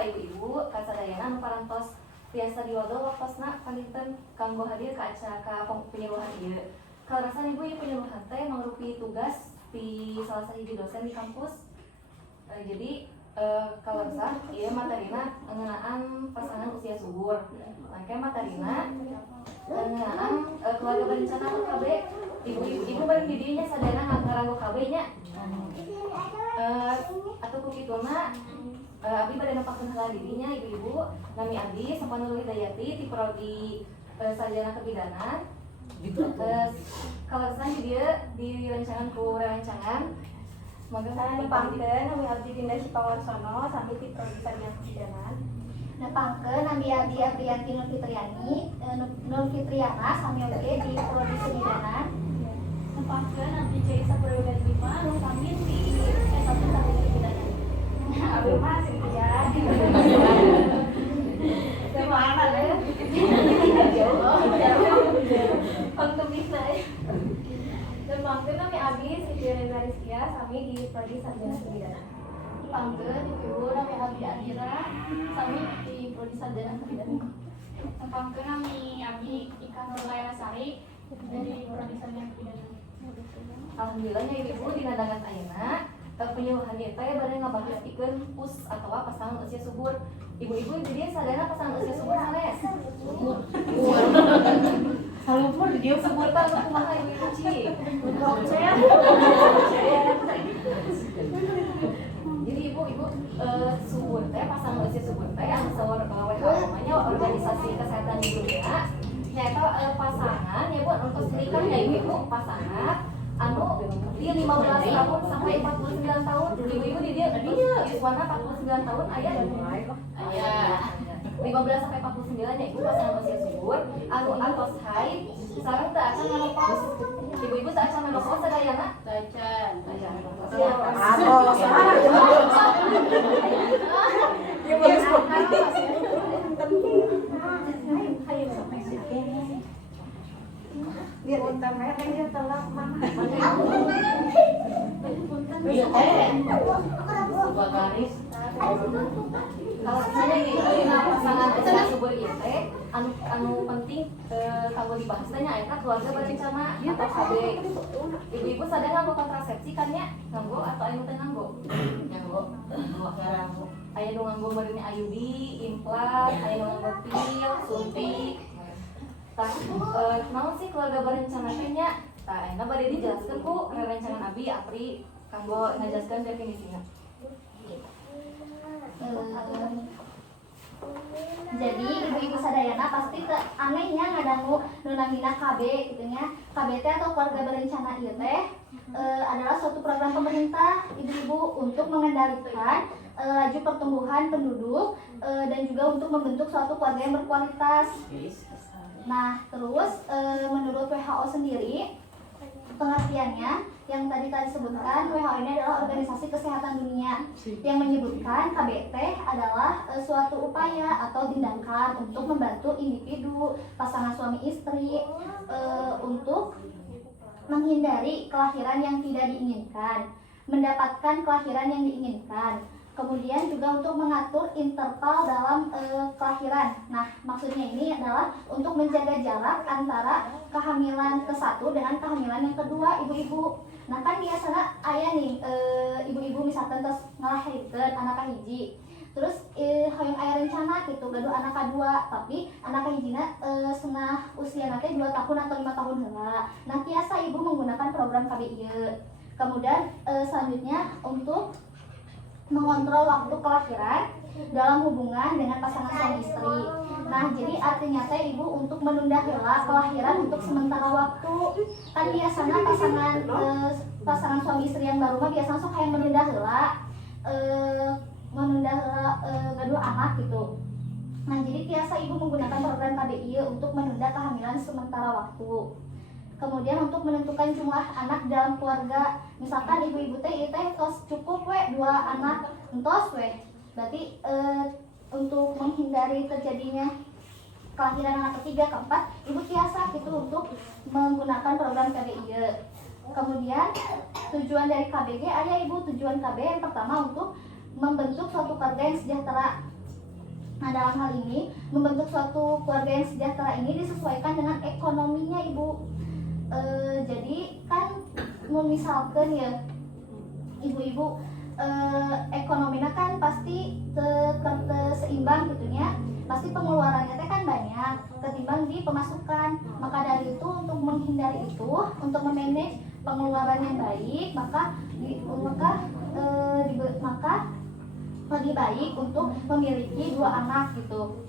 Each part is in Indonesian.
ka ibu-ibu kasadayana anu parantos tiasa diwado waktosna panginten kanggo hadir ka acara penyuluhan ieu. Kalarasan ibu penyuluhan teh mangrupi tugas di salah sahiji dosen di kampus. Jadi kalarasan ieu materina ngeunaan pasangan usia subur. Mangke materina ngeunaan keluarga berencana KB. Ibu bari di dieu nya sadayana ngaranggo KB nya. Atau kukituna abdi bade nepakeun heula dirinya ibu-ibu nami abdi Sapanul Hidayati ti prodi sarjana kebidanan kalarasan di dieu direncangan ku rerencangan semoga nepangkeun nami abdi Dinda Sipawarsono sampai ti prodi sarjana kebidanan. Nepangkeun nami abdi Apriyanti Nurfitriana sami oge di prodi kebidanan. Nepangkeun abdi Jaisa Prayoga 5 sami di S1 sarjana kebidanan. Abdi mah Cynthia. Di mana deh? Untuk bisa. Nepangkeun nami abdi Siti Reza Rizkia sami di prodi sarjana kebidanan. Nepangkeun ibu nami abdi Adira sami di prodi sarjana kebidanan. Nepangkeun nami abdi Ika Nurlayasari dari prodi sarjana kebidanan. alhamdulillahnya ibu dina dangan ayeuna penyuluhan ieu teh bade ngabahas pikeun pus atawa pasangan usia subur. Ibu-ibu jadi sadayana pasangan usia subur sanes. Subur di dieu subur teh kumaha ibu-ibu ci? Jadi ibu-ibu subur teh pasangan usia subur teh anu saur WHO nya organisasi kesehatan di dunia nyaeta pasangan ya Bu untuk nikah ya ibu pasangan anu di 15 tahun sampai 49 tahun ibu-ibu di dia iswana 49 tahun aya 15 sampai 49 ya ibu pasangan usia subur anu atos haid sareng teu acan menopause ibu-ibu teu acan menopause sadayana acan biar utama aja telah mama. garis kalau misalnya ini pasangan usia subur ieu teh anu penting kanggo dibahas teh nya eta keluarga berencana atau KB. Ibu-ibu sadar nganggo kontrasepsi kan nya? Nganggo atau anu teh nganggo? Nganggo. Aya nu nganggo meureun IUD, implan, aya nu nganggo pil, suntik. Tah naon sih keluarga berencana teh nya? Tah eta bade dijelaskeun ku rerencangan abi Apri kanggo ngajelaskeun definisinya. Jadi ibu-ibu sadayana pasti anehnya ngadangu nu namina KB gitu nya. KB teh atau keluarga berencana ieu teh adalah suatu program pemerintah ibu-ibu untuk mengendalikan laju pertumbuhan penduduk dan juga untuk membentuk suatu keluarga yang berkualitas. Nah, terus menurut WHO sendiri pengertiannya yang tadi sebutkan, WHO ini adalah Organisasi Kesehatan Dunia yang menyebutkan KBT adalah suatu upaya atau tindakan untuk membantu individu, pasangan suami istri untuk menghindari kelahiran yang tidak diinginkan, mendapatkan kelahiran yang diinginkan, kemudian juga untuk mengatur interval dalam kelahiran. Nah, maksudnya ini adalah untuk menjaga jarak antara kehamilan ke-1 dengan kehamilan yang kedua, ibu-ibu. Nah, kan biasanya aya nih ibu-ibu misalkan terus ngelahirkeun anak kahiji. Terus hoyong aya rencana gitu gaduh anak kedua, tapi anak kahijina setengah usia nanti 2 tahun atau 5 tahun heula. Nah, biasa ibu menggunakan program KB ieu. Kemudian selanjutnya untuk mengontrol waktu kelahiran dalam hubungan dengan pasangan suami istri. Nah, jadi artinya teh ibu untuk menunda heula kelahiran untuk sementara waktu. Kan biasanya pasangan suami istri yang baru mah biasanya sok hayang menunda heula gaduh anak gitu. Nah, jadi biasa ibu menggunakan program KBI untuk menunda kehamilan sementara waktu. Kemudian untuk menentukan jumlah anak dalam keluarga, misalkan ibu-ibu teh tos cukup 2 anak entos berarti untuk menghindari terjadinya kelahiran anak ketiga, keempat, ibu biasa gitu untuk menggunakan program KBI. Kemudian tujuan dari KBG ada ibu, tujuan KB yang pertama untuk membentuk suatu keluarga yang sejahtera. Nah, dalam hal ini membentuk suatu keluarga yang sejahtera ini disesuaikan dengan ekonominya, Ibu. Jadi kan misalkan ya ibu-ibu, ekonominya kan pasti seimbang gitu ya. Pasti pengeluarannya teh kan banyak ketimbang di pemasukan. Maka dari itu, untuk menghindari itu, untuk memanage pengeluaran yang baik, maka lebih baik untuk memiliki 2 anak gitu.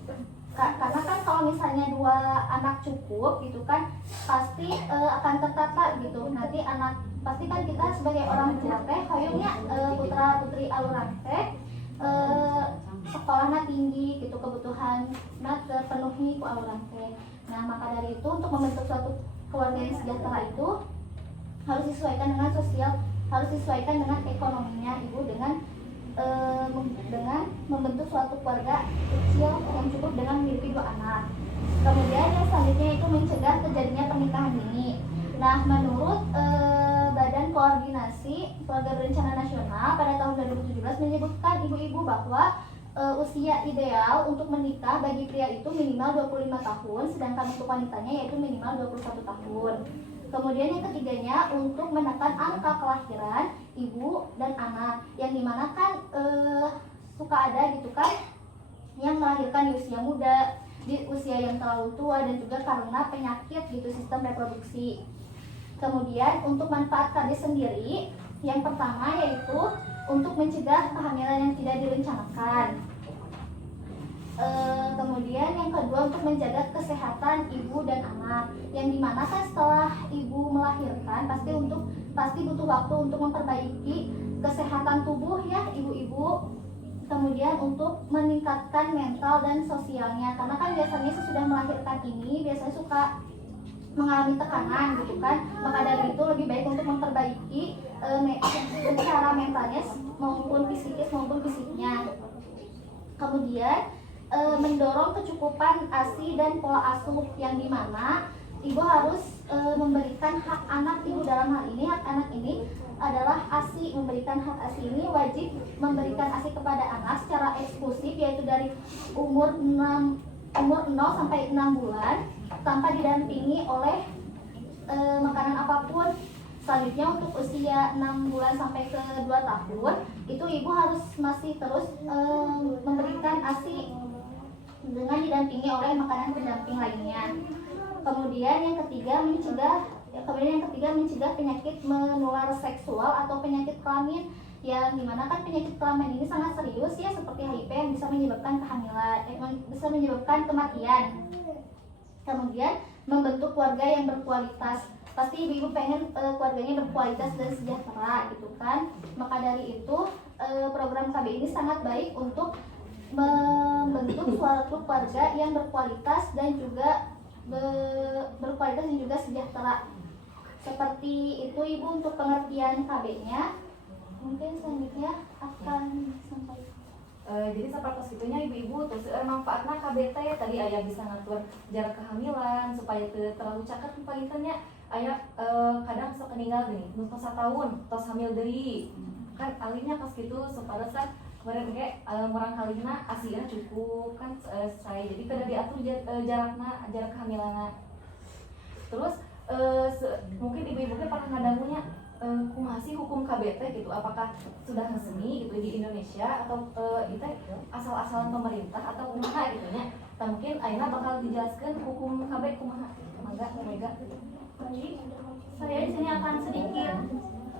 Karena kan kalau misalnya 2 anak cukup gitu kan, pasti akan tertata gitu. Nanti anak, pasti kan kita sebagai orang tua teh hoyongnya putra putri alurang teh sekolahnya tinggi gitu, kebutuhan terpenuhi ku alurang teh. Nah, maka dari itu, untuk membentuk suatu keluarga yang sejahtera itu harus disesuaikan dengan sosial, harus disesuaikan dengan ekonominya, Ibu, dengan membentuk suatu keluarga kecil yang cukup dengan memiliki 2 anak. Kemudian yang selanjutnya itu mencegah terjadinya pernikahan dini. Nah, menurut Badan Koordinasi Keluarga Berencana Nasional pada tahun 2017 menyebutkan ibu-ibu bahwa usia ideal untuk menikah bagi pria itu minimal 25 tahun, sedangkan untuk wanitanya yaitu minimal 21 tahun. Kemudian yang ketiganya, untuk menekan angka kelahiran ibu dan anak, yang dimana kan suka ada gitu kan yang melahirkan di usia muda, di usia yang terlalu tua, dan juga karena penyakit gitu sistem reproduksi. Kemudian untuk manfaat KB sendiri, yang pertama yaitu untuk mencegah kehamilan yang tidak direncanakan. Kemudian yang kedua, untuk menjaga kesehatan ibu dan anak, yang dimana kan setelah ibu melahirkan pasti butuh waktu untuk memperbaiki kesehatan tubuh ya ibu-ibu. Kemudian untuk meningkatkan mental dan sosialnya, karena kan biasanya sesudah melahirkan ini biasanya suka mengalami tekanan gitu kan. Maka dari itu lebih baik untuk memperbaiki secara mentalnya maupun fisiknya. Kemudian mendorong kecukupan ASI dan pola asuh, yang dimana ibu harus memberikan hak anak ibu. Dalam hal ini hak anak ini adalah ASI. Memberikan hak ASI ini wajib memberikan ASI kepada anak secara eksklusif, yaitu dari umur 0 sampai 6 bulan tanpa didampingi oleh makanan apapun. Selanjutnya untuk usia 6 bulan sampai ke 2 tahun itu ibu harus masih terus memberikan ASI dengan didampingi oleh makanan pendamping lainnya. Kemudian yang ketiga mencegah penyakit menular seksual atau penyakit kelamin, yang dimana kan penyakit kelamin ini sangat serius ya, seperti HIV yang bisa menyebabkan bisa menyebabkan kematian. Kemudian membentuk keluarga yang berkualitas. Pasti ibu-ibu pengen keluarganya berkualitas dan sejahtera gitu kan. Maka dari itu program KB ini sangat baik untuk membentuk suatu keluarga yang berkualitas dan juga sejahtera. Seperti itu ibu untuk pengertian KB-nya. Mungkin selanjutnya akan disampaikan. Jadi seperti segitunya ibu-ibu terus manfaatnya KBT tadi ayah bisa ngatur jarak kehamilan supaya terlalu caket pagitanya ayah kadang sok meninggal nih untuk 1 tahun tos hamil deui kan alinya pas gitu supaya kemarin kayak orang kalina ASI-nya cukup kan saya jadi kada diatur jarak kehamilannya. Terus mungkin ibu-ibu pernah ngadangunya kumaha sih hukum KBT gitu, apakah sudah resmi gitu di Indonesia atau itu asal-asalan pemerintah atau kumaha gitu nya. Mungkin Aina bakal dijelaskan hukum KB kumaha. Mangga Mega. Baik, saya di sini akan sedikit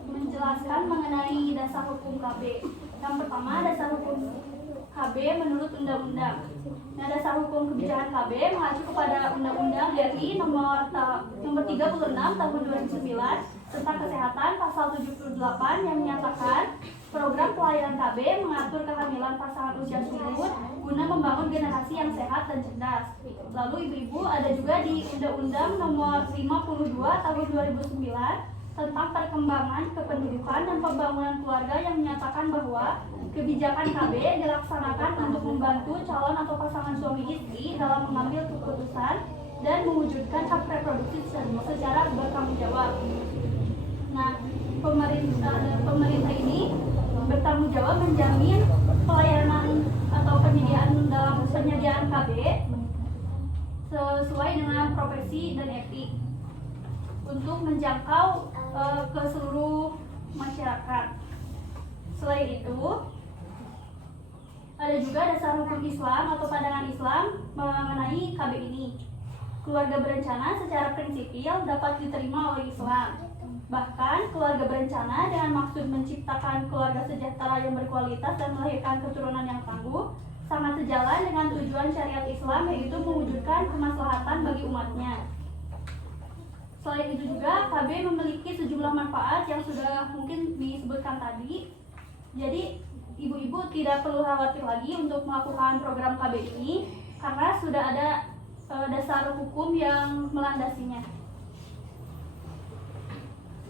menjelaskan mengenai dasar hukum KB. Yang pertama, dasar hukum KB menurut undang-undang. Nah, dasar hukum kebijakan KB mengacu kepada Undang-Undang RI nomor 36 tahun 2009 tentang kesehatan pasal 78 yang menyatakan program pelayanan KB mengatur kehamilan pasangan usia subur guna membangun generasi yang sehat dan cerdas. Lalu ibu-ibu ada juga di Undang-Undang nomor 52 tahun 2009 tentang perkembangan kependudukan dan pembangunan keluarga yang menyatakan bahwa kebijakan KB dilaksanakan untuk membantu calon atau pasangan suami istri dalam mengambil keputusan dan mewujudkan hak reproduksi secara bertanggung jawab. Nah, pemerintah ini bertanggung jawab menjamin pelayanan atau penyediaan dalam penyediaan KB sesuai dengan profesi dan etik untuk menjangkau ke seluruh masyarakat. Selain itu, ada juga dasar hukum Islam atau pandangan Islam mengenai KB ini. Keluarga berencana secara prinsipil dapat diterima oleh Islam. Bahkan, keluarga berencana dengan maksud menciptakan keluarga sejahtera yang berkualitas dan melahirkan keturunan yang tangguh sangat sejalan dengan tujuan syariat Islam, yaitu mewujudkan kemaslahatan bagi umatnya. Selain itu juga, KB memiliki sejumlah manfaat yang sudah mungkin disebutkan tadi. Jadi, ibu-ibu tidak perlu khawatir lagi untuk melakukan program KB ini karena sudah ada dasar hukum yang melandasinya.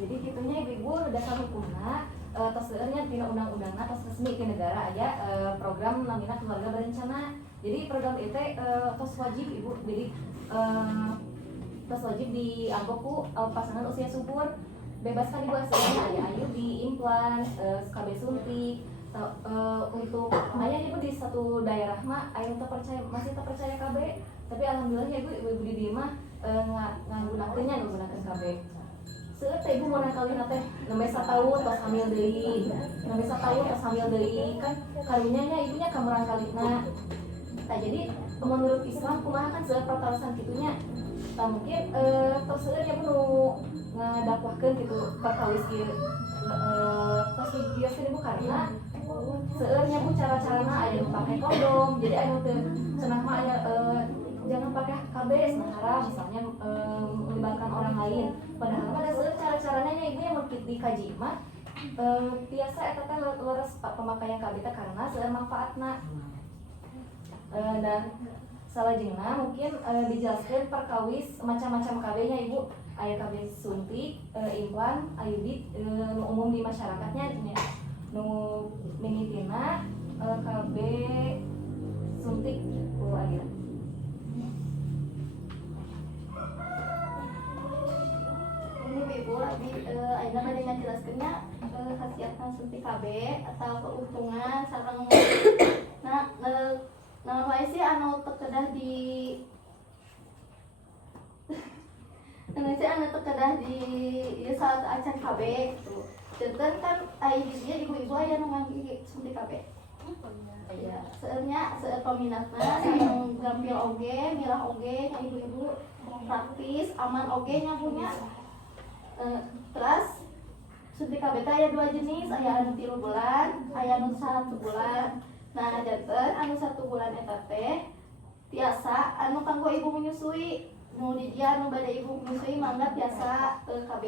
Jadi gitunya ibu-ibu dasar hukumnya terseueurnya tina undang-undangna tos resmi ti negara aya program namina keluarga berencana. Jadi program itu tos wajib ibu. Jadi tos wajib dianggap ku pasangan usia subur. Bebaskan ibu hasilnya aya ayu di implan, KB suntik. Untuk aya ibu di satu daerah mah aya masih terpercaya KB. Tapi alhamdulillah ya ibu di dieu mah nggunakeunnya KB. Seueur teh ibu mau kawin teh 6 tahun tos hamil deui. 6 tahun tos hamil deui kan karunya nya ibunya kamerang kalina. Tah jadi menurut Islam kumaha kan seueur pertarusan kitunya. Tah mungkin tos seueur nya nu ngadakwahkeun kitu perkawis ieu. Tos biasa ibu karena seueur nya bu cara-carana aya nu pake kondom. Jadi aya teh cenah mah aya jangan pakai KB haram misalnya melibatkan orang lain. Padahal pada seueur cara-caranya ibu yang mungkin dikaji mah biasa eta teh leres pemakaian KB teh karena seueur manfaatna. Dan salajengna mungkin dijelaskan perkawis macam-macam KB-nya ibu. Aya KB suntik, implan, IUD nu umum di masyarakatnya nu mimitina KB suntik aya. Ibu lagi Aina tadi ngajelaskeunnya khasiatna suntik KB atau keuntungan sareng nah wae sih anu terkedah di ieu saat acan KB gitu. Janten kan aya di dia ibu-ibu aya nu ngangge suntik KB. Aya seueur peminatna sareng gampil oge, mirah oge nya ibu-ibu praktis, aman oge nya punya. Terus suntik KB teh aya 2 jenis, aya anu 3 bulan, aya anu 1 bulan. Nah, janten anu 1 bulan eta teh tiasa anu kanggo ibu menyusui. Nu di dia anu bade ibu menyusui mangga tiasa KB.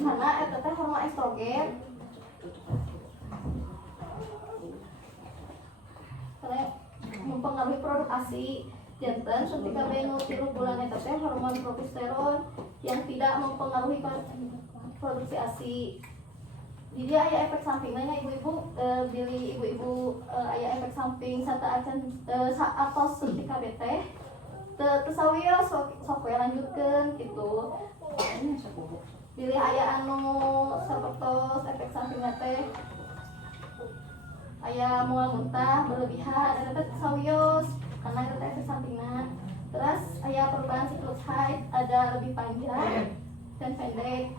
Karena eta teh hormon estrogen. Karena mempengaruhi produk ASI. Janten suntik KB nu 3 bulan eta teh hormon progesteron yang tidak mempengaruhi produksi ASI. Jadi aya efek sampingnya ibu-ibu bili ibu-ibu aya efek samping sata acan saat suntik KB teh teu sawios sok we lanjutkeun kitu. Bili aya anu sapertos efek sampingna teh aya moal muntah berlebihan eta teh sawios karena itu efek sampingnya. Terus aya perubahan siklus haid ada lebih panjang dan pendek.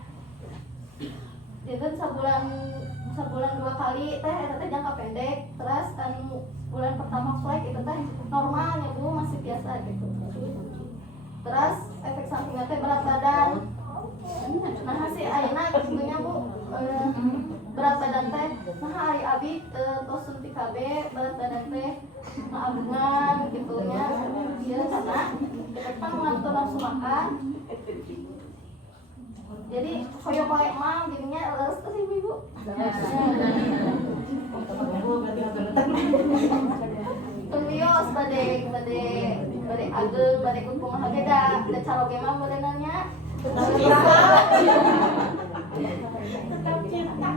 Jadi sebulan 2 kali teh eta teh jangka pendek. Terus anu bulan pertama flight itu teh normalnya Bu masih biasa gitu. Terus efek sampingnya teh berat badan. Nah hasil ayeuna kitu Bu berat badan teh nah ari abi tos suntik KB berat badan teh ngaagungan gitu nya. Ieu karena kita mengatur nafsu makan. Jadi koyo-koyo mah jadinya leres terus ibu-ibu. Tuluios bade ageng bade kumpung hageda da caroge mah berenanya. Tetap cinta.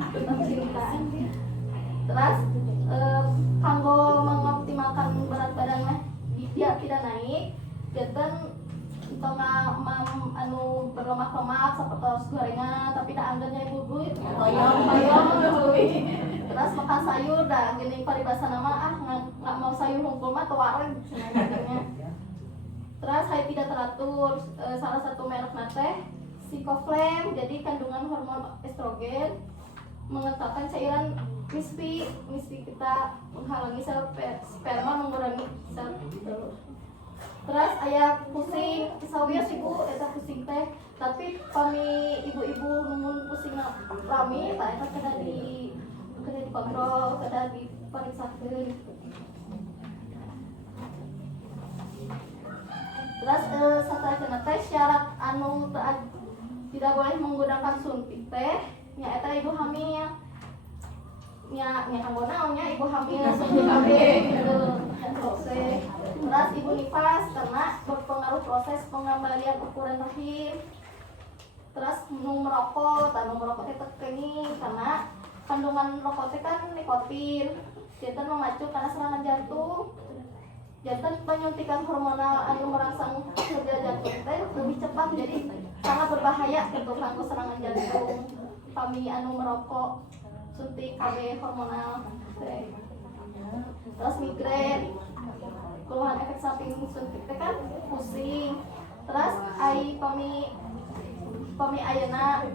Terus kanggo mengoptimalkan berat badan mah biar tidak naik, janten tengah anu berlemak-lemak seperti gorengan tapi tak anggarnya ibu-ibu. Bayang. Terus makan sayur dah gini paribasa nama nggak mau sayur hunkul mah tuareg sebenarnya. Terus saya tidak teratur salah satu merek nate Sikoflem, jadi kandungan hormon estrogen mengetatkan cairan misfi kita menghalangi sel sperma mengurangi sel telur. Terus ayah pusing sawios ibu eta pusing teh tapi kami ibu-ibu numun pusing lami tak eta kena dikontrol kena diperiksakeun. Terus satrajan teh syarat anu tidak boleh menggunakan suntik teh nya eta ibu hamil nya anggona nya ibu hamil suntik AB gitu. Terus ibu nifas karena berpengaruh proses pengembalian ukuran rahim. Terus merokok, merokok itu kenging karena kandungan rokok itu kan nikotin. Jantan memacu karena serangan jantung. Jantan penyuntikan hormonal anu merangsang kerja jantung teh lebih cepat jadi sangat berbahaya untuk kanggo serangan jantung. Kami anu merokok suntik KB hormonal. Terus migrain. Keluhan efek samping suntik teh kan pusing. Terus pami ayeuna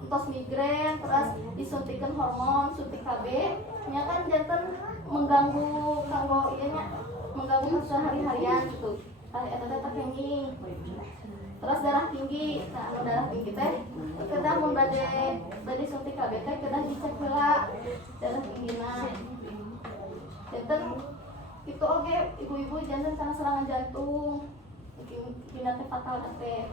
entos migrain terus disuntikan hormon suntik KB nya kan jantan mengganggu kanggo ieu nya mengganggu keseharian gitu. Eta teh terkenging. Terus darah tinggi. Nah, anu darah tinggi teh kedah mun bade suntik KB teh kedah dicek heula darah tinggina. Jantan itu oke ibu-ibu jantan karena serangan jantung kina teh fatal teh.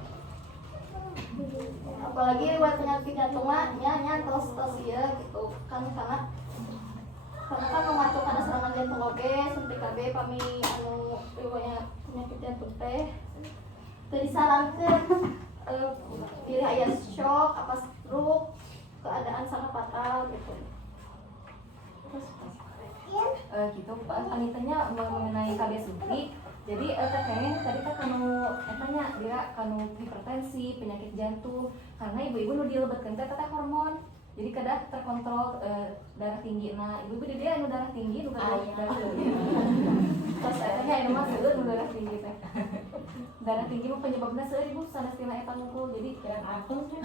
Apalagi buat penyakit jantung mah nya tos ieu gitu kan karena kan mengacu karena serangan jantung oge suntik KB kami anu riwayat penyakit jantung teh teu disarankeun diri aya shock apa stroke keadaan sangat fatal gitu. Terus gitu panitanya mengenai KB suntik. Jadi terkait tadi kan kanu etanya dia kanu hipertensi, penyakit jantung karena ibu-ibu nu dilebetkeun teh hormon. Jadi kedah terkontrol darah tinggi. Nah, ibu-ibu di dia anu darah tinggi nu darah tinggi. Terus etanya anu mah seueur nu darah tinggi teh. Darah tinggi mah penyebabna seueur ibu sanes tina eta ngumpul. Jadi kurang apel teh.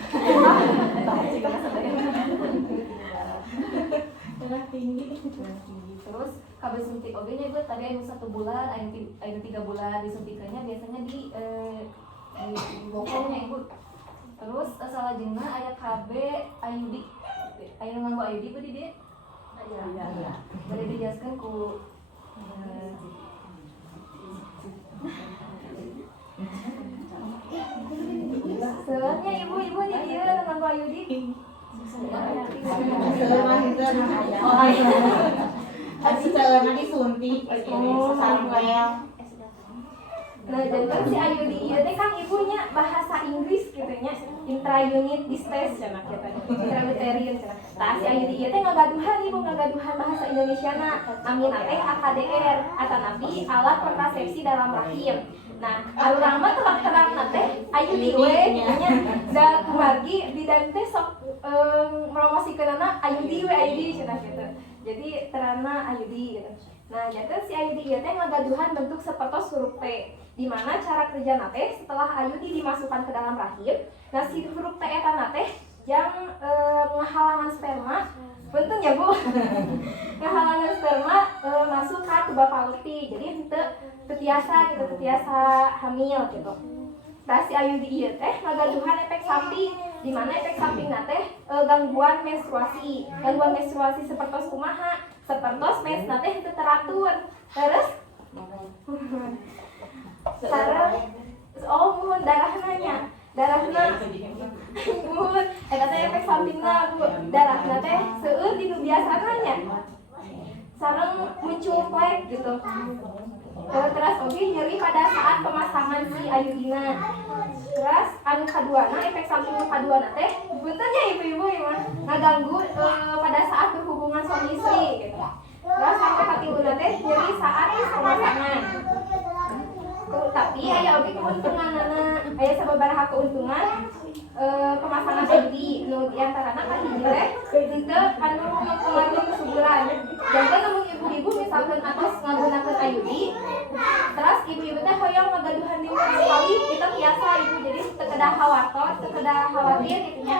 Darah tinggi. Terus KB suntik oge nya ibu tadi anu 1 bulan, anu 3 bulan disuntikannya biasanya di bokongnya ibu. Terus salajengna aya KB IUD. Aya nu nganggo IUD ibu di dieu? Aya. Boleh dijelaskan ku soalnya ibu-ibu di dieu nu nganggo IUD. Selama disuntik, sampel. Nah, jantan si IUD ieu teh kan ibunya bahasa Inggris gitu nya, intra-unit distress cenah kitu. Intrauterine cenah. Tah si IUD ieu teh ngagaduhan ibu ngagaduhan bahasa Indonesiana. Namina teh AKDR, atanapi alat kontrasepsi dalam rahim. Nah, urang mah terang-terangna teh IUD we nya. Da kumargi bidan teh sok promosikeunana IUD we IUD cenah kitu. Jadi terana IUD gitu. Nah, jantan si IUD ieu teh ngagaduhan bentuk sapertos huruf T. Di mana cara kerja nate setelah IUD dimasukkan ke dalam rahim, nah si huruf T eta teh yang menghalangan sperma, punten ya Bu, menghalangan sperma masuk ke tuba palti, jadi tetiasa gitu, tetiasa hamil gitu. Nah si IUD ieu teh ngagaduhan efek samping, di mana efek samping teh gangguan menstruasi seperti kumaha, seperti mens teh teu teratur, terus sareng mohon darahna mohon eta teh efek sampingna Bu darahna teh seueur di nu biasana nya sareng muncul flek gitu. Terus oke nyeri pada saat pemasangan si IUD-na. Terus anu kaduana efek samping kaduana teh punten nya ibu-ibu mah ngaganggu pada saat berhubungan suami istri gitu. Terus sampai katiluna teh nyeri saat pemasangan. Tapi aya oge keuntunganana, aya sababaraha keuntungan pemasangan IUD nu diantarana ka hiji teh henteu anu mempengaruhi kesuburan. sekedar khawatir gitu nya.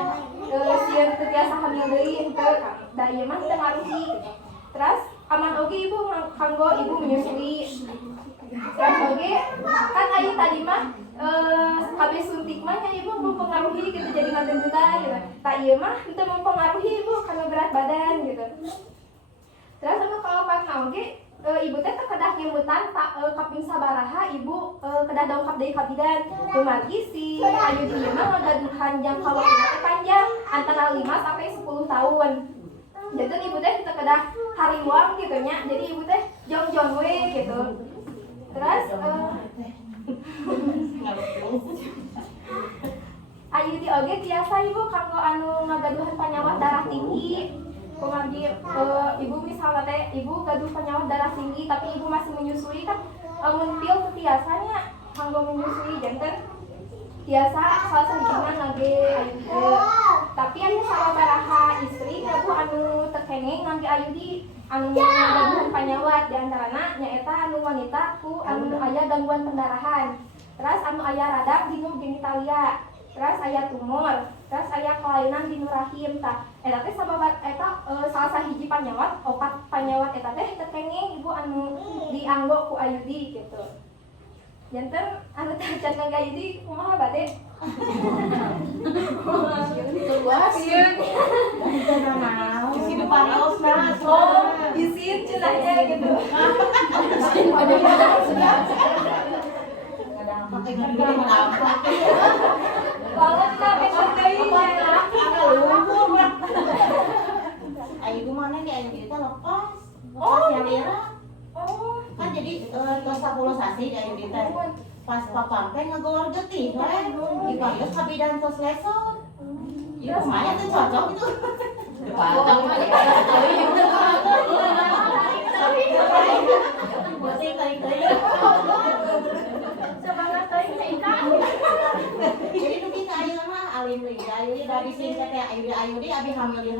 Sieun teu tiasa hamil deui henteu da ieu mah teu ngaruhi gitu. Terus aman oge ibu kanggo ibu menyusui. Terus oge kan aya tadi mah habis suntik mah nya ibu mempengaruhi gitu jadi ngagenda gitu. Tak ieu mah teu mempengaruhi ibu karena berat badan gitu. Terus anu kaopat oge ibu teh kedah nyemutan kaping sabaraha ibu kedah dongkap deui ka bidan. Dumargi si ayu ieu mah ngagaduhan jangka waktu teh panjang antara 5 sampai 10 tahun. Jadi ibu teh teu kedah hariwang gitu nya. Jadi ibu teh jong-jong we gitu. Terus ayu di oge tiasa ibu kanggo anu ngagaduhan panyawat darah tinggi. Kumargi ibu misalnya teh ibu gaduh penyakit darah tinggi tapi ibu masih menyusui kan mun pil teu tiasanya kanggo menyusui janten tiasa salah sedikitna ngage ayu teh. Tapi anu sababaraha istri gaduh anu teu kengeng ngage ayu di anu gaduhan panyawat diantarana nyaeta anu wanita ku anu aya gangguan pendarahan. Terus anu aya radang dinu genitalia. Terus aya tumor, terus aya kelainan di rahim tah. Eta teh sababat eta salah sahiji panyawat, opat panyawat eta teh teu kengeng ibu anu dianggo ku Ayudi gitu. Janten anu teh can nganggo Ayudi kumaha bade? Luas. Kita mau. Isi depan ausna. Oh, isin cenahnya gitu. Pakai ngebrang apa? Banget lah besok deui. Ayu mana nih ayu kita lepas. Oh. Lepas yang lira. Oh, Kan jadi tos 10 sasi di ayu kita. Pas papampe ngegor getih we. Dipayos ka bidan tos lesot. Ya lumayan tuh cocok itu. Potong aja. Bosing tarik-tarik. semangat teuing Ika. Jadi nu kita ayu mah alim deui. Ayu di da disingkat teh ayu di abi hamil deui.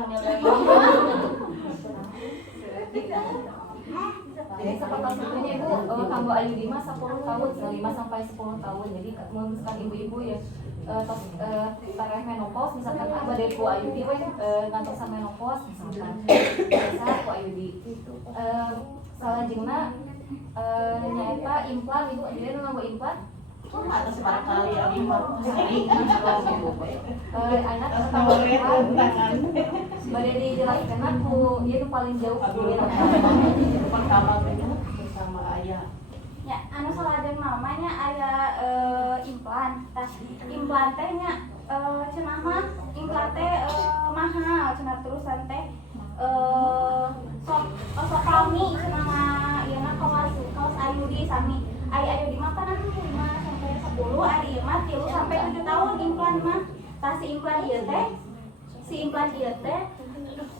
Jadi kapasitasnya ibu kanggo ayu di mah 10 tahun, 5 sampai 10 tahun. Jadi misalkan ibu-ibu ya tos tareh menopause misalkan bade ku ayu di we ngantosan menopause misalkan biasa ku ayu di salajengna nyaeta implan ibu jadi nu nganggo implan Atau sebarang kali abi mah. anak kanggo implan bade dijelaskeun ku ieu nu paling jauh Pertama bersama ayah. Ya, anu salajeng namanya aya implan. Tah implan teh nya cenah mah implan teh mahal cenah terusan teh sok kami cenah mah ieu mah kaos Ayudi sami. Ayudi mah kan 5 sampai 10, ari ieu mah 3 sampai 7 tahun implan mah. Tah si implan ieu teh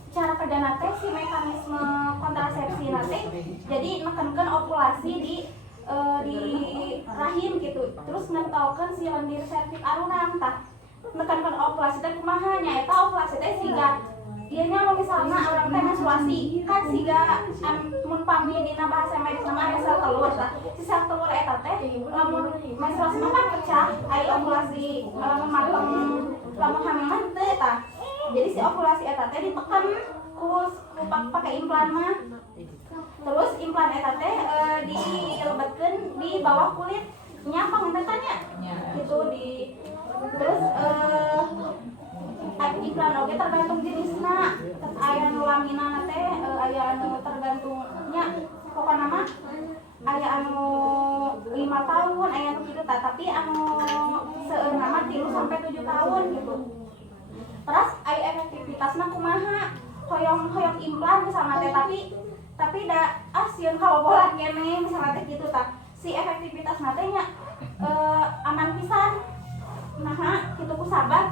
cara kerjana teh si mekanisme kontrasepsi teh jadi nekenkeun ovulasi di rahim gitu. Terus ngentokeun si lendir serviks arunang tah. Nekenkeun ovulasi teh kumaha nya eta ovulasi teh siga ieu nya mun misalna urang teh menstruasi kan siga mun pami dina bahasa medis nama aya sel telur tah. Si sel telur eta teh lamun menstruasi mah kan pecah aya ovulasi lamun mateng lamun hamil mah teu tah. Jadi si ovulasi eta teh ditekan ku pakai implan mah. Terus implan eta teh dilebetkeun di bawah kulit nya pangentetannya. Gitu di terus implan oge tergantung jenisna. Aya nu laminana teh aya anu tergantungnya pokona mah aya anu 5 tahun aya anu kitu tah tapi anu seueurna mah 3 sampai 7 tahun gitu. Terus aya efektivitasna kumaha? Hoyong implan misalnya teh tapi da sieun kabobolan kene misalnya teh kitu tah. Si efektivitasna teh nya aman pisan. Nah, kitu ku sabab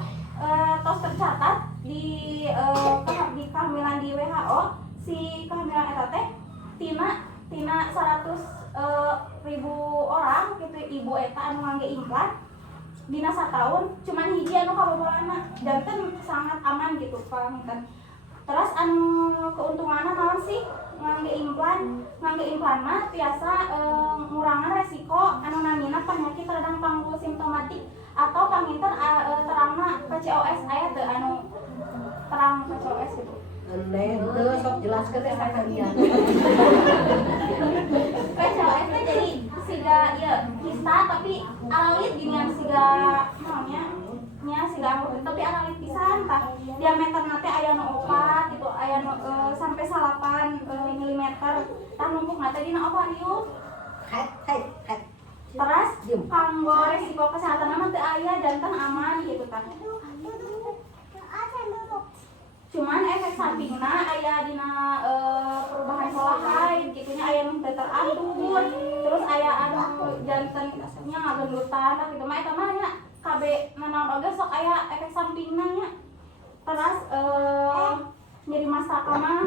tos tercatat di kehamilan di WHO si kehamilan eta teh tina 100.000 orang gitu ibu eta anu ngangge implan dina satahun cuman hiji anu kabobolanna janten sangat aman gitu pamingkan. Terus anu keuntunganna naon sih ngangge implan mah biasa ngurangan resiko anu namina penyakit radang panggul simptomatik atau paminten terangna PCOS aya teu anu terang PCOS gitu. Teu sok jelaskeun teh sakalian. PCOS teh jadi siga ieu kista tapi aralit ginian siga naonnya nya siga anggur tapi aralit pisan tah diameterna teh aya nu 4 gitu aya nu sampai 8 mm tah numpukna teh dina ovarium. Terus kanggo resiko kesehatan mah teu aya janten aman gitu tah. Cuman efek sampingna aya dina perubahan pola haid gitunya aya nu teu teratur terus aya anu jantennya ngagendutan tah kitu mah eta mah nya KB nanaon oge sok aya efek sampingna nya. Terus nyeri mastaka mah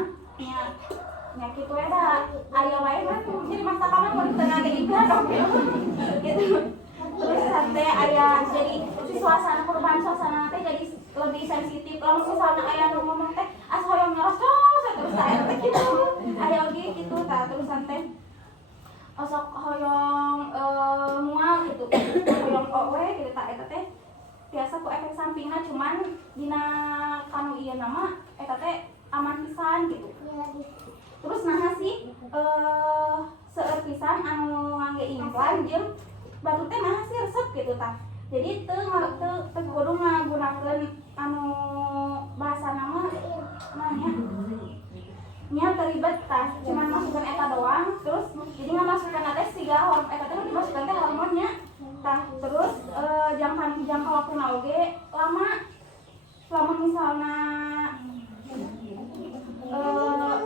nya kitu eta aya wae mah nyeri mastaka mah mun teu ngagegikeun gitu. Terus teh aya jadi suasana perubahan suasana teh jadi lebih sensitif. Lamun misalnya aya nu ngomong teh as hoyong nyoros terus aya teh kitu. Aya oge kitu tah terusan teh osok hoyong mual gitu. Hoyong owe gitu tah eta teh biasa ku efek sampingna cuman dina kanu ieu nama eta teh aman pisan gitu. Terus naha sih seueur pisan anu ngangge implan jeung batu teh naha sih resep gitu tah. Jadi teu kudu ngagunakeun anu bahasa nama namanya nya teribet tah cuman masukkan eta doang terus jadi ngamasukkan teh siga hormon eta teh dimasukkan teh hormonnya tah terus jangka waktuna oge lama lamun misalna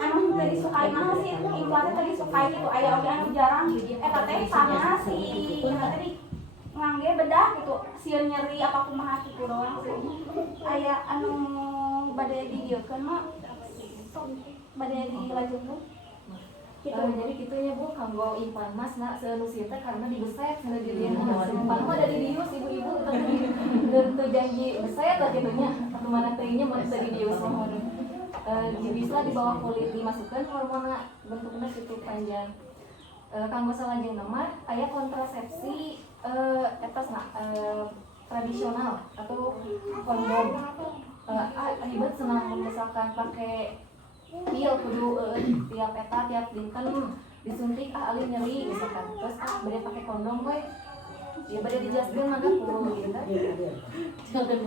anu teu disukai mah sih implan teh disukai gitu aya oge anu jarang eta teh sana si eta teh ngangge bedah gitu sieun nyeri apa kumaha kitu doang sih aya anu bade didieukeun mah sok bade dilanjutkeun gitu. Jadi kitunya Bu kanggo implan mas na seueur teh karena dibeset cenah di dieu mah implan mah da di dius ibu-ibu tapi teu janji beset lah kitunya kumaha teh nya mun teu di dius mah bisa di bawah kulit dimasukkeun hormona bentukna kitu panjang. Kanggo salanjutna mah aya kontrasepsi etos tradisional atau kondom. Ribet senang misalkan pakai pil kudu tiap eta tiap dinten disuntik alih nyeri misalkan terus bade pakai kondom we ya bade dijelaskeun mangga ku gitu jangan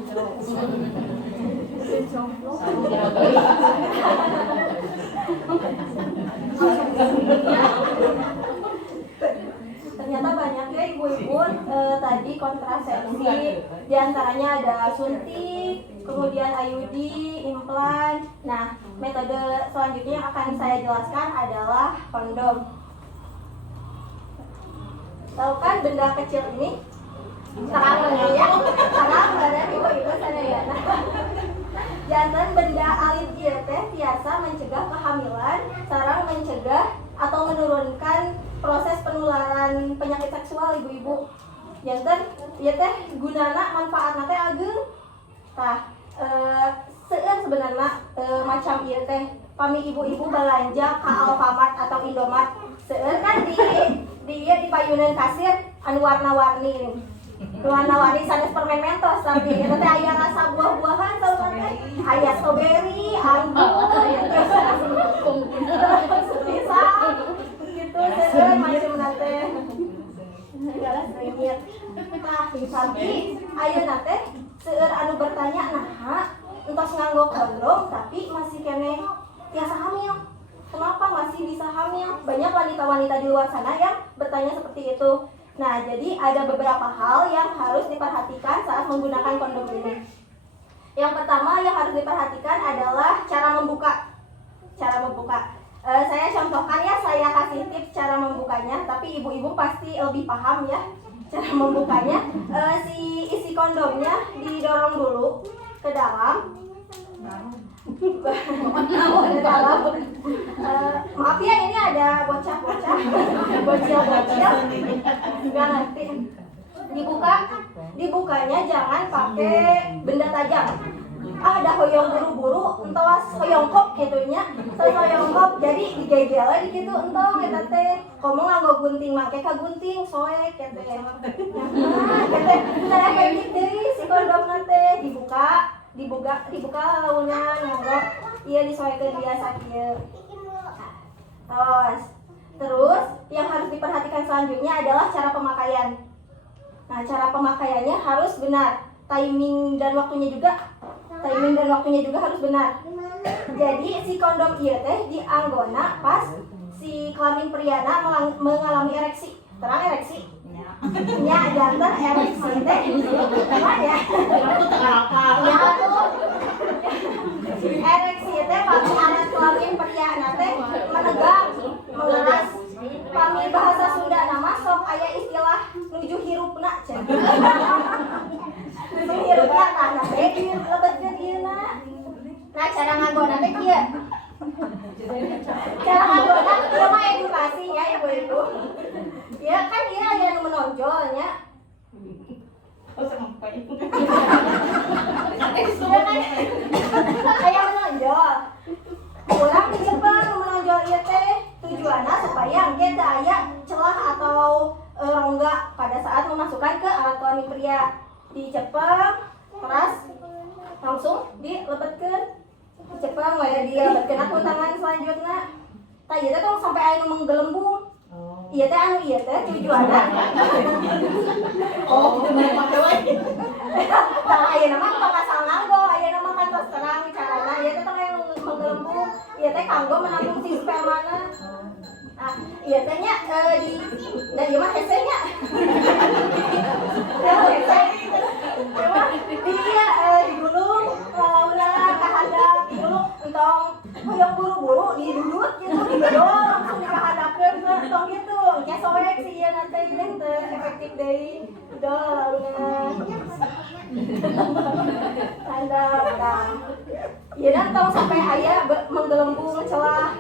Ternyata banyak ya ibu-ibu tadi kontrasepsi, diantaranya ada suntik, kemudian IUD, implan. Nah, metode selanjutnya yang akan saya jelaskan adalah kondom. Tahu kan benda kecil ini? Terang ya, terang badan ibu-ibu sana ya. Nah, jantan benda alit ieu teh biasa mencegah kehamilan, sareng mencegah atau menurunkan proses penularan penyakit seksual ibu-ibu. Jantan ieu teh gunana manfaatna teh ageung. Tah seueur sebenarnya macam ieu teh pami ibu-ibu belanja ka Alfamart atau Indomart. Seueur kan di payunan kasir anu warna-warni ini. Warna-warni sanes permen Mentos tapi eta teh aya rasa buah-buahan tau teh. Aya strawberry, anggur, pisang. Gitu seueur macam teh. Segala seringit. Nah, tapi ayeuna teh seueur anu bertanya naha entos nganggo kondom tapi masih kene tiasa hamil. Kenapa masih bisa hamil? Banyak wanita-wanita di luar sana yang bertanya seperti itu. Nah, jadi ada beberapa hal yang harus diperhatikan saat menggunakan kondom ini. Yang pertama yang harus diperhatikan adalah cara membuka. Saya contohkan ya, saya kasih tips cara membukanya, tapi ibu-ibu pasti lebih paham ya cara membukanya. Si isi kondomnya didorong dulu ke dalam. Maaf ya, ini ada bocah-bocah, bocil-bocil, nggak ngerti. Dibukanya jangan pakai benda tajam. ada hoyong buru-buru entos hoyongkop gitunya terus hoyongkop jadi digegel di kitu entong eta teh komo nganggo gunting make ka gunting soek eta teh nah efektif deui si kondomna teh dibuka launan nganggo ieu disoekeun biasa kieu terus yang harus diperhatikan selanjutnya adalah cara pemakaian. Nah, cara pemakaiannya harus benar. Timing dan waktunya juga harus benar. Jadi si kondom ieu teh dianggona pas si kelamin priana mengalami ereksi. Terang ereksi. Nya jantan ereksi teh kumaha ya? Ya tuh. Ereksi teh pasti anak kelamin priana teh menegang, mengeras. Kami bahasa Sunda nama sok aya istilah nuju hirupna cenah. Nuju hirupna tah na teh lebetkeun ieu na. Nah, cara ngaggona teh kieu. Cara ngaggona ieu mah edukasi nya ibu-ibu. Ya kan ieu aya nu menonjolnya. Aya menonjol. Urang di Jepang nu menonjol ieu teh tujuannya supaya engke teu aya celah atau rongga pada saat memasukkan ke alat kelamin pria. Di Jepang keras langsung dilebetkeun. Di Jepang we dilebetkeun aku tangan selanjutnya. Tah ieu teh tong sampai aya nu menggelembung. Ieu teh tujuanna. Oh, kitu mah make we. Tah ayeuna mah tong asal nganggo, ayeuna mah kan tos terang carana. Ieu teh tong aya nu menggelembung. Ieu teh kanggo menampung si spermana. Nah, ieu teh nya di da ieu mah hese nya. Dia digulung launa ka handap digulung entong hoyong buru-buru didudut gitu dibedol langsung dikahadapkeun entong gitu nya soek si ieu na teh teu efektif deui dol launa handap tah ieu na tong sampai aya menggelembung celah.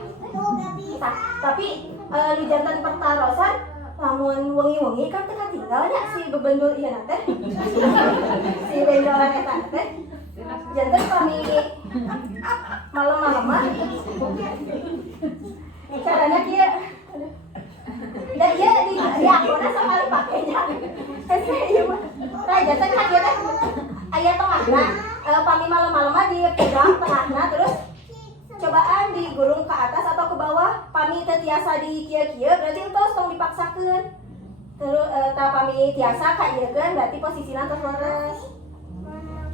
Nah, tapi di jantan pertarosan lamun wengi-wengi kan teh katinggalnya si bebendul ieu na teh. Si bendolan eta teh. Jantan kami malam-malaman. Caranya kieu. Da ieu di anggona sakali pakainya. Hese ieu mah. Tah jantan kan ieu teh aya tengahna. Pami malam-malaman dipegang tengahna terus cobaan digulung ke atas atau ke bawah. Pami teu tiasa di kieu-kieu berarti entos tong dipaksakeun. Terus tah pami tiasa ka ieu keun berarti posisina tos leres.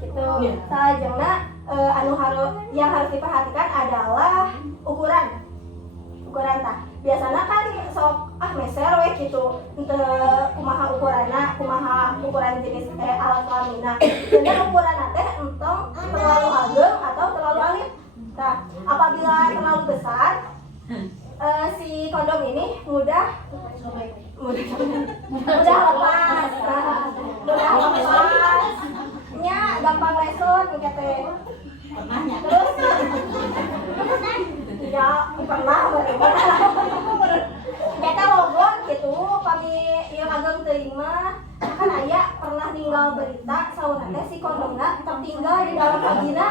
Gitu. Sajenna yang harus diperhatikan adalah ukuran tah. Biasana kan sok meser we kitu. Henteu kumaha ukuran jenis alat kelamina. Jadi ukuranna teh entong terlalu ageng atau terlalu alit. Nah, apabila terlalu besar, si kondom ini mudah lepas. Nya gampang lesot teh. Pernahnya. Terus ya pernah eta logon gitu kami ieu ageng teuing mah kan aya pernah ninggal berita sauna teh si kondomna tertinggal di dalam vagina.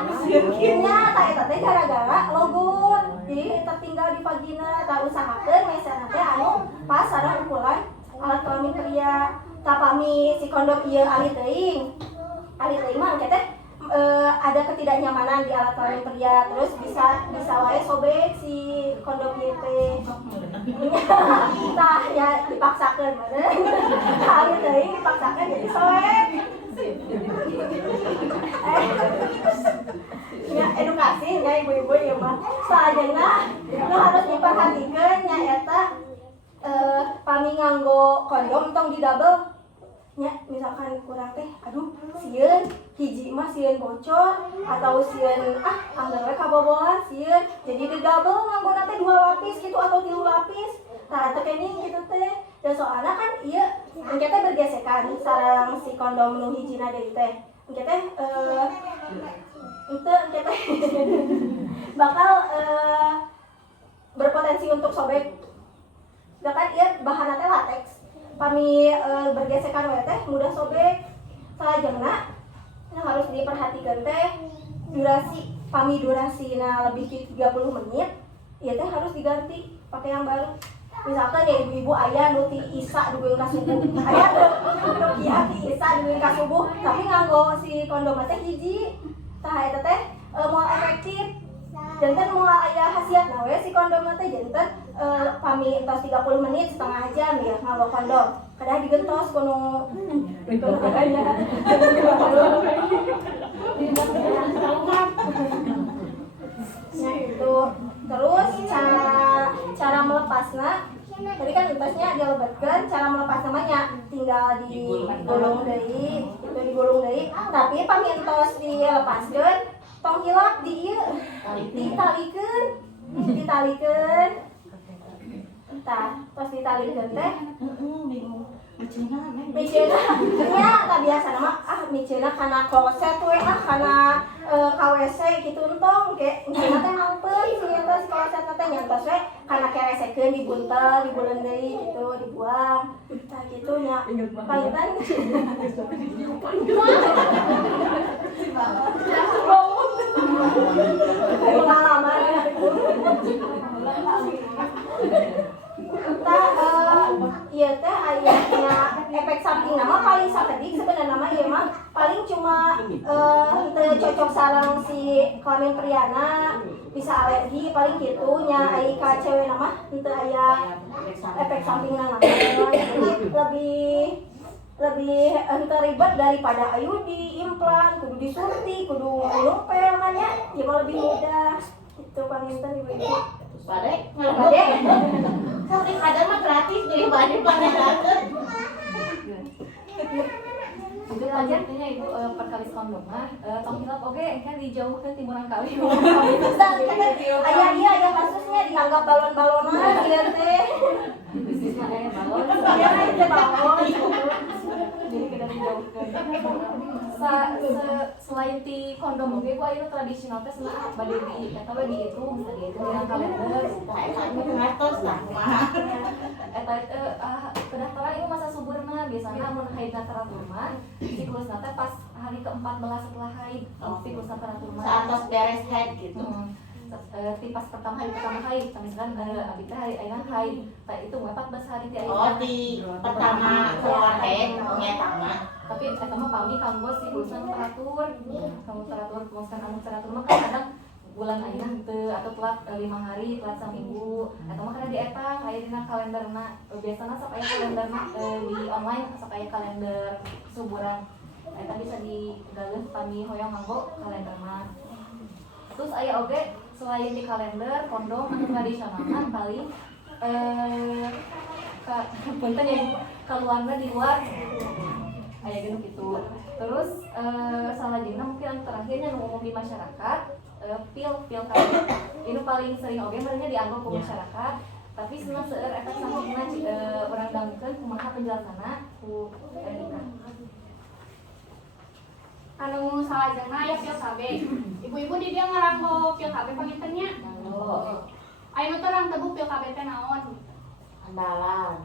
Nya tah eta teh gara-gara logon. Jadi tertinggal di vagina, tah usahakeun mesana teh anu pas sareng ukuran alat kelamin pria. Tah pami si kondom ieu ali teuing mah engke teh ada ketidaknyamanan di alat kelamin pria, terus bisa wae sobek si kondom ieu teh. Tah ya dipaksakeun meureun. Kali teuing dipaksakeun jadi sobek. Ya edukasi nya ibu-ibu ieu mah. Sajenna nu harus diperhatikeun nya eta pami nganggo kondom tong di double. Ya, misalkan kurang teh, aduh, sieun hiji mah sieun bocor atau sieun anggar we kabobolan sieun. Jadi di double nganggona teh 2 lapis gitu atau 3 lapis. Tah teh kene kitu teh. Dan soalna kan ieu engke teh bergesekan sareng si kondom nu hijina deui teh. Engke teh engke teh bakal berpotensi untuk sobek. Bahkan ieu bahanna teh latex. Kami bergesekan we teh mudah sobek. Salajengna yang harus diperhatikan teh durasinya lebih ke 30 menit, ya teh harus diganti pakai yang baru. Misalkan ya ibu-ibu ayah nu ti isa duweung ka subuh, ayah nu kieu ti isa duweung ka subuh, tapi nganggo si kondom teh hiji. Tah eta teh moal efektif. Janten moal aya hasiat na we si kondom teh janten pami entos 30 menit setengah jam ya nganggo kondom. Kadah digentos kuno aya. Nah itu terus cara melepasnya tadi kan entasnya dilebatkan, cara melepas namanya tinggal digulung deui, itu digulung deui, tapi pami entos dilepaskeun tong hilap di ieu ditalikeun tah tos ditalikeun teh bingung Micina nya tak biasa nama micina kana kloset we kana KWC gitu entong ge micina teh mampeun ternyata si kloset teh nyantos we kana keresekeun dibuntel dibuleun deui gitu dibuang tah kitu nya palitan pengalaman iya teh ayahnya efek samping nama paling sakedik sebenarnya nama ieu mah paling cuma teu cocok sareng si kelamin priana bisa alergi paling kitu nya ai ka cewek nama teu aya efek samping nama lebih ribet daripada ayu diimplan kudu disuntik kudu ngulupel kan ya mah lebih mudah itu paminten ibu-ibu Badai, Sorry, kadang mah gratis jadi badai banget. Itu pajaknya ibu perkalis kondom mah tong hilap oge kan dijauhkeun timuran kali. Aya kasusnya dianggap balon-balonan ieu teh. Bisnisna aya balon. Aya balon. Jadi kita dijauhkeun. Selain ti kondom oge ku aya tradisional teh cenah bade di eta we di itu bisa di itu yang kalender. Eta pendaftaran itu masa suburna biasanya mun haidna teratur mah siklusna teh pas hari ke-14 setelah haid siklusna teratur mah Saat beres head gitu. pas pertama haid misalkan abdi teh hari ayeuna haid tah itu 14 hari ti ayeuna. Oh di pertama keluar head nyata mah. Tapi eta mah pami kanggo siklusna teratur. Kamu teratur kemudian anu teratur mah kadang bulan ayeuna henteu atau telat 5 hari, telat saminggu. Eta mah kana dietang aya dina kalenderna. Biasana sok aya kalenderna di online sok aya kalender suburan. Eta bisa digaleun pami hoyong nganggo kalender mah. Terus aya oge selain di kalender kondom anu tradisional mah paling punten ya keluarga di luar aya gitu. Terus salajengna mungkin anu terakhirnya nu umum di masyarakat pil KB itu paling sering oge merenya dianggap ke masyarakat tapi sebenarnya seueur efek sampingna urang dangukeun kumaha penjelasanna ku Erika. Anu salajengna aya pil KB. Ibu-ibu di dia ngaranggo pil KB pangintennya. Aya nu terang tebu pil KB teh naon? Andalan.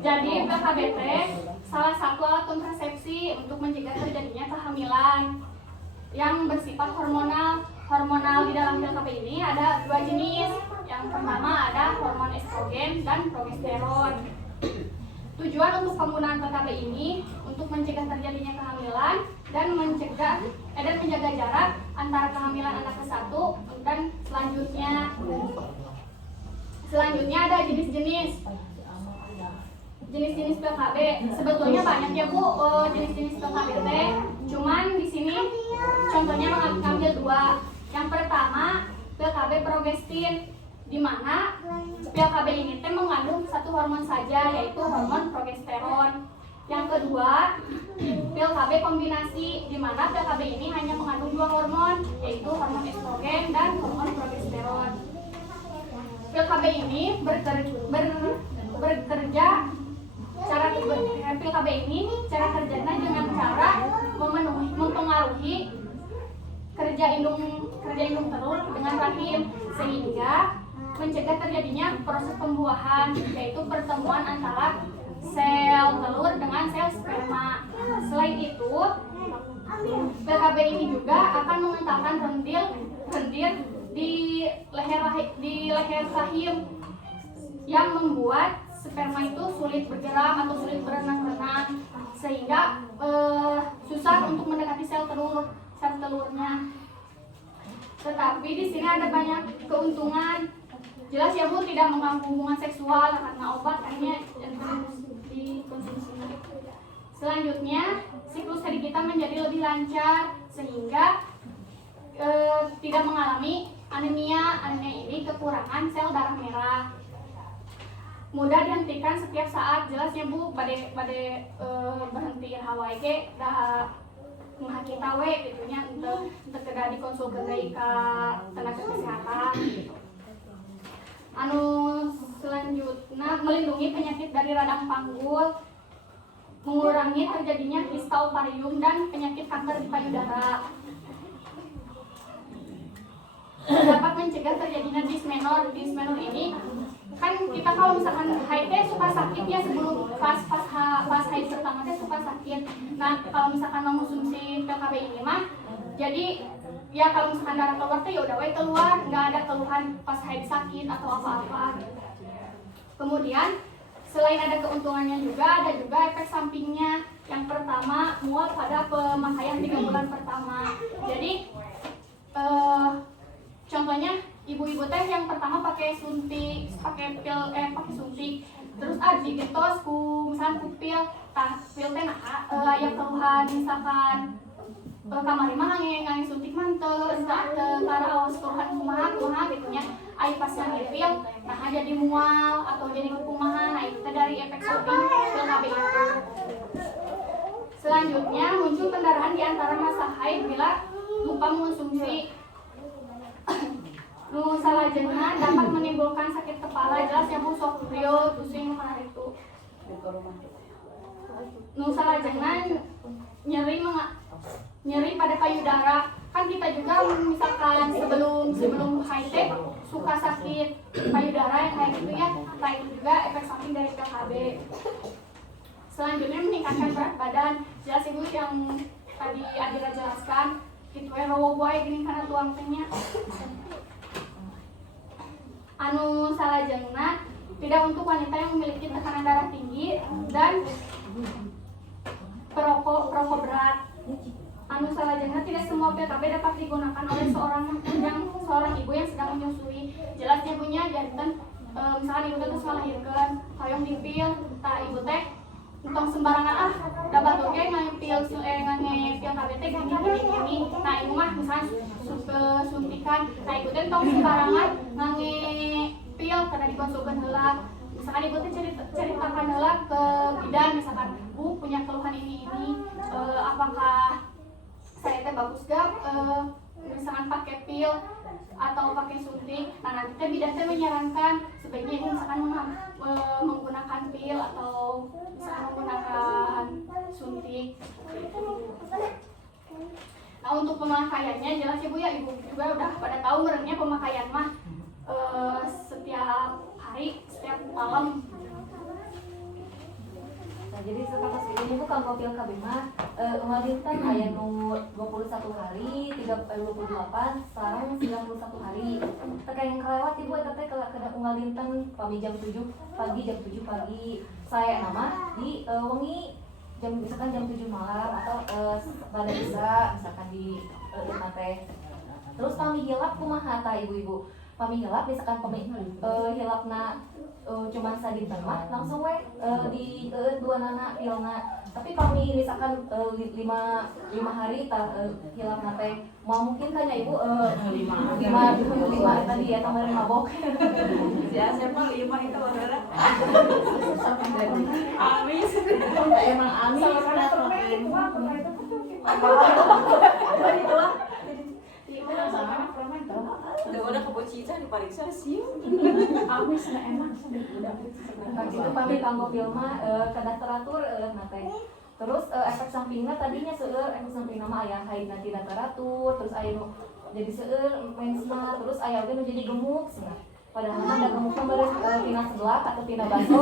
Jadi pil KB teh salah satu alat kontrasepsi untuk mencegah terjadinya kehamilan yang bersifat hormonal. Hormonal di dalam pil KB ini ada 2 jenis. Yang pertama ada hormon estrogen dan progesteron. Tujuan untuk penggunaan pil KB ini untuk mencegah terjadinya kehamilan dan menjaga jarak antara kehamilan anak ke-1 dan selanjutnya ada jenis-jenis pil KB. Sebetulnya banyak ya Bu jenis-jenis pil KB teh. Cuman di sini contohnya mengambil 2. Yang pertama pil KB progestin, di mana pil KB ini teh mengandung satu hormon saja yaitu hormon progesteron. Yang kedua pil KB kombinasi, di mana pil KB ini hanya mengandung 2 hormon yaitu hormon estrogen dan hormon progesteron. Pil KB ini bekerja pil KB ini cara kerjanya dengan cara mempengaruhi kerja indung telur dengan rahim sehingga mencegah terjadinya proses pembuahan yaitu pertemuan antara sel telur dengan sel sperma. Selain itu, PKB ini juga akan mengentalkan rendir di leher rahim yang membuat sperma itu sulit bergerak atau sulit berenang-renang, sehingga susah untuk mendekati sel telurnya. Tetapi di sini ada banyak keuntungan. Jelas ya Bu, tidak mengganggu hubungan seksual karena obat hanya dikonsumsinya. Selanjutnya, siklus hari kita menjadi lebih lancar sehingga tidak mengalami anemia. Anemia ini kekurangan sel darah merah. Mudah dihentikan setiap saat. Jelasnya Bu, pada berhenti Hawaii ke dah kita gitunya untuk kedah dikonsulkan ke tenaga kesehatan gitu. Selanjutnya melindungi penyakit dari radang panggul, mengurangi terjadinya kista ovarium dan penyakit kanker di payudara. Dapat mencegah terjadinya dismenor. Dismenor ini kan kita kalau misalkan haid suka sakit ya, sebelum pas haid pertama suka sakit. Nah kalau misalkan mengonsumsi PKB ini mah jadi ya kalau misalkan darah keluar ya udah keluar, nggak ada keluhan pas haid sakit atau apa-apa. Kemudian selain ada keuntungannya juga ada juga efek sampingnya. Yang pertama, mual pada pemakaian 3 bulan pertama. Jadi contohnya ibu-ibu teh yang pertama pakai suntik, pakai suntik, terus digetos misalkan ku pil, pil teh yang keluhan misalkan kamari mah ngange suntik mantel, karena awas keluhan kumaha gitunya, ai pas ngange pil, jadi mual atau jadi kumaha, nah itu dari efek samping pil KB itu. Selanjutnya muncul pendarahan di antara masa haid bila lupa mengonsumsi. Salajengna dapat menimbulkan sakit kepala. Jelas ya Bu, sok beliau pusing karena itu. Salajengna nyeri pada payudara. Kan kita juga misalkan sebelum haid suka sakit payudara yang kayak gitu ya. Nah itu juga efek samping dari PKB. Selanjutnya meningkatkan berat badan. Jelas Ibu yang tadi Adira jelaskan, itu ya rawa boy gini karena tuang tehnya. Salajengna tidak untuk wanita yang memiliki tekanan darah tinggi dan perokok berat. Salajengna tidak semua PKB dapat digunakan oleh seorang ibu yang sedang menyusui. Jelasnya punya jantan misalkan ibu terus melahirkan hoyong dipil, ibu teh entong sembarangan dapat oke ngepil KBT gini. Nah ibu mah misalnya suntikan, nah ibu teh entong sembarangan ngepil karena dikonsulkan heula. Misalkan ibu teh ceritakan heula ke bidan, misalkan Bu punya keluhan ini apakah saya teh bagus gak misalkan pakai pil atau pakai suntik. Nah nanti teh bidan teh menyarankan sebaiknya ibu misalkan menggunakan pil atau misalkan menggunakan suntik. Nah untuk pemakaiannya jelas Ibu ya, Ibu juga udah pada tahu merenya pemakaian mah setiap hari, setiap malam. Nah, jadi setelah ini Bu kanggo pil KB mah ngadinten aya nu 21 hari, 28, sareng 91 hari. Teka yang kelewat Ibu eta teh kada unggal dinten pami jam 7 pagi. Saya nama di wengi misalkan jam 7 malam atau pada bisa misalkan di rumah teh. Terus pami hilap kumaha tah ibu-ibu? Pami hilap misalkan hilapna cuman sadinten mah langsung di dua nana pilna. Tapi pami misalkan 5 hari hilapna teh mau mungkin tanya ibu 5 tadi ya kemarin mabok. Ya siapa 5 itu saudara? Amis. Emang amis udah kebocitan dipariksa sih. Amis na emang itu pami kanggo filma kada teratur teh. Terus efek sampingnya tadinya efek sampingna mah aya haidna tidak teratur, terus aya jadi mensna, terus aya oge menjadi gemuk cenah. Padahal ada gemukna beureus tina sebelah atau tina baso.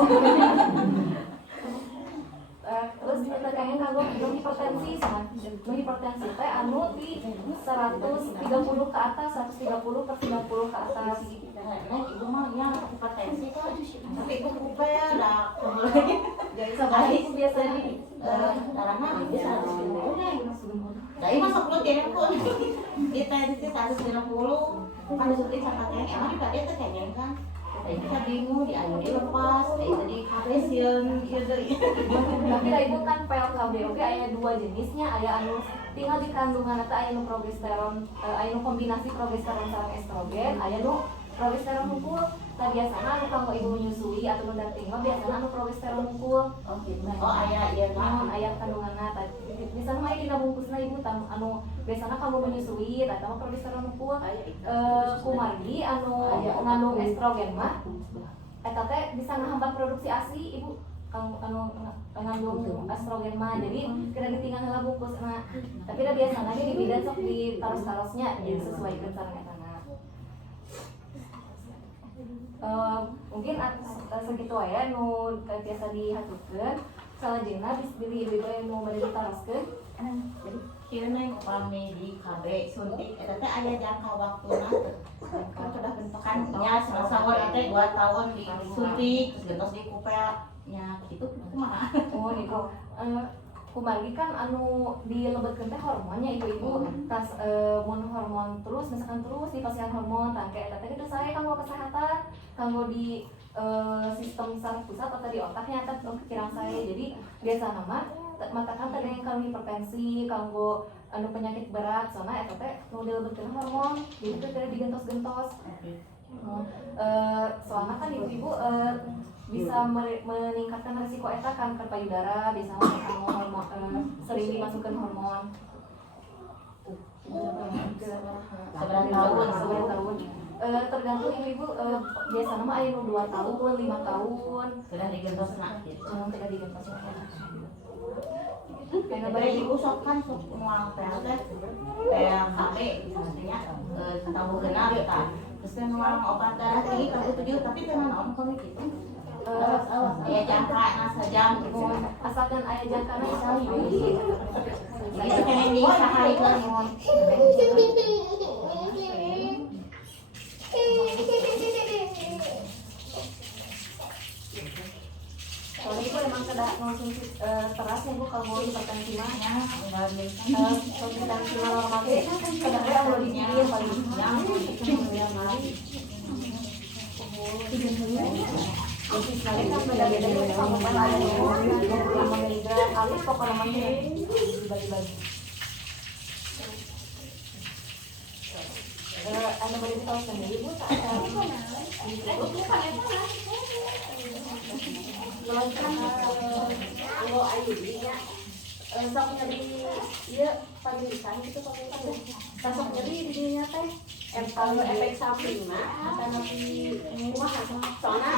terus kangen kanggo nu hipertensi sama nu hipertensi teh anu di 130 ke atas 130 per 90 ke atas. Ibu mah ya hipertensi kan, tapi ibu kupe ada Jadi sabari itu biasa di darahnya bisa 120. Dari masuk lu kirim pun di tensi 190 kan disuntik sama kayaknya emang di dia tuh kayaknya kan. Tadi kita bingung di anu dilepas, jadi karesion gitu. tapi da ibu kan PLKB oke aya dua jenisnya, aya anu tinggal di kandungan eta aya nu progesteron, aya nu kombinasi progesteron sareng estrogen, aya nu progesteron hungkul. Nah biasana anu kanggo ibu menyusui atau nu dating mah biasana anu progesteron hungkul. Oh gitu. Oh aya iya kan. Aya kandunganna tadi. Misalnya mah dina bungkusna ibu anu biasana kamu menyusui eta mah progesteron hungkul. Kumargi anu ngandung estrogen mah eta teh bisa ngahambat produksi ASI ibu. Anu ngandung estrogen mah jadi kena ditinggal heula bungkusna. Tapi da biasana ge di bidan sok ditaros-tarosnya jadi sesuaikeun sareng eta. Mungkin segitu aja nu biasa dihaturkeun salajengna diri ibu nu bade ditaroskeun. Jadi kieu neng upami di KB suntik eta teh aya jangka waktuna kan sudah bentukan nya sasawa teh 2 tahun disuntik terus gentos dikupel nya kitu kumaha. Oh niku kumargi kan anu dilebetkeun teh hormonnya ibu-ibu. Tas mun hormon terus misalkan terus dipasihan hormon tangke eta teh geus sae kanggo kesehatan, kanggo di sistem saraf pusat atau di otaknya eta kirang sae. Jadi biasana mah matakan teh yang kanggo hipertensi, kanggo anu penyakit berat, soalnya eta teh nu dilebetkeun hormon, jadi teh tidak digentos-gentos. Soalnya kan ibu-ibu bisa meningkatkan risiko eta kanker payudara, bisa anu hormon sering dimasukkan hormon. Seberapa tahun? Tergantung ibu-ibu biasanya mah aya nu 2 tahun, 5 tahun. Sudah digentosna gitu. Tidak digentos. Karena bari ibu sok kan sok mual PL teh PLKB maksudnya tahu genap ta. Terus kan mual obat darah tinggi tahu 7 tapi teh naon kowe kitu. Ya jangka sejam gitu. Asalkan aya jangkana insya Allah dibeli. Jadi kene di sahaikeun mun. Soalnya ibu emang kada langsung terasnya ibu kalau hipertensi mah hipertensi normal teh kadang-kadang udah dipilih paling jadi sekali kan beda-beda ya sama pada ada yang 25 mg alis pokoknya namanya dibagi-bagi. Anda boleh tahu sendiri bu saat kalau ayunya sok nyeri iya pagirisan gitu pakai sok nyeri di dirinya teh kalau efek samping mah karena di rumah soalnya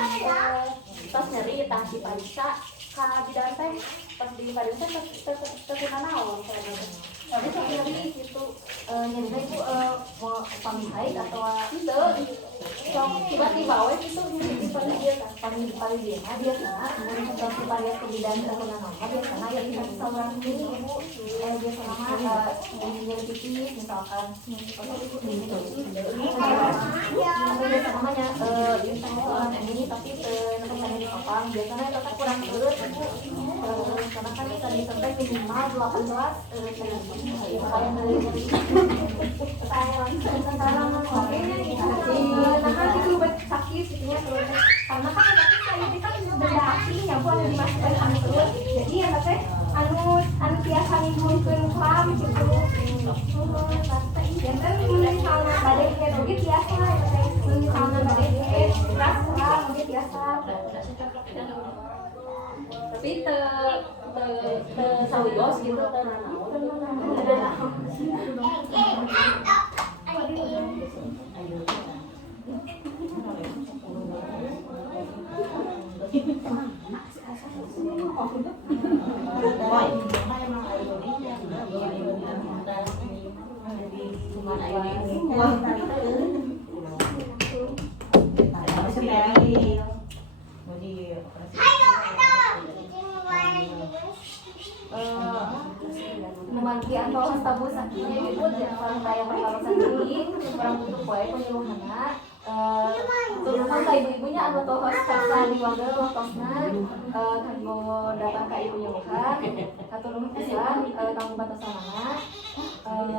tos nyeri tas di pariksa ka bidan teh pas di pariksa teh naon soalnya sok nyeri gitu nyeri itu mau pamit haid atau itu sok tiba-tiba we gitu di paling dia kan paling dia mah dia sana mun tos di paling ke bidan teh naon biasana ya bisa saluran ini ibu biasana mah nyeri pipis misalkan biasa namanya saluran ini tapi namanya di papang biasanya tetap kurang urut karena kan bisa disampai minimal 18 supaya dari saya langsung sekarang makanya nah itu sakit ya terus karena kan tapi saya itu kan benda aslinya buat dimasukkan anu terus jadi ya teh anu biasa nimbulkeun kram gitu yang kan misalnya badai kayak biasa misalnya badai keras biasa tapi sawios gitu memangki atau tabu sakinya ibu jangan raya perkawasan ini orang butuh poe penyuluhana turunan ka ibu-ibunya anu tohos kaksa di warga lokosna kanggo datang ka ibu nyuluhan katurun pisan kanggo batasanana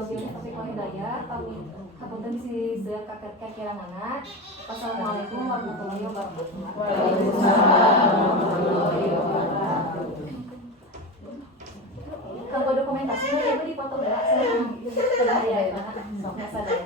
bilih topik hidayah kami hapunten si seueur kakiranana. Wassalamualaikum warahmatullahi wabarakatuh. Waalaikumsalam warahmatullahi wabarakatuh. Kalau dokumentasi mah ibu dipoto heula saya sudah ya sok sadaya.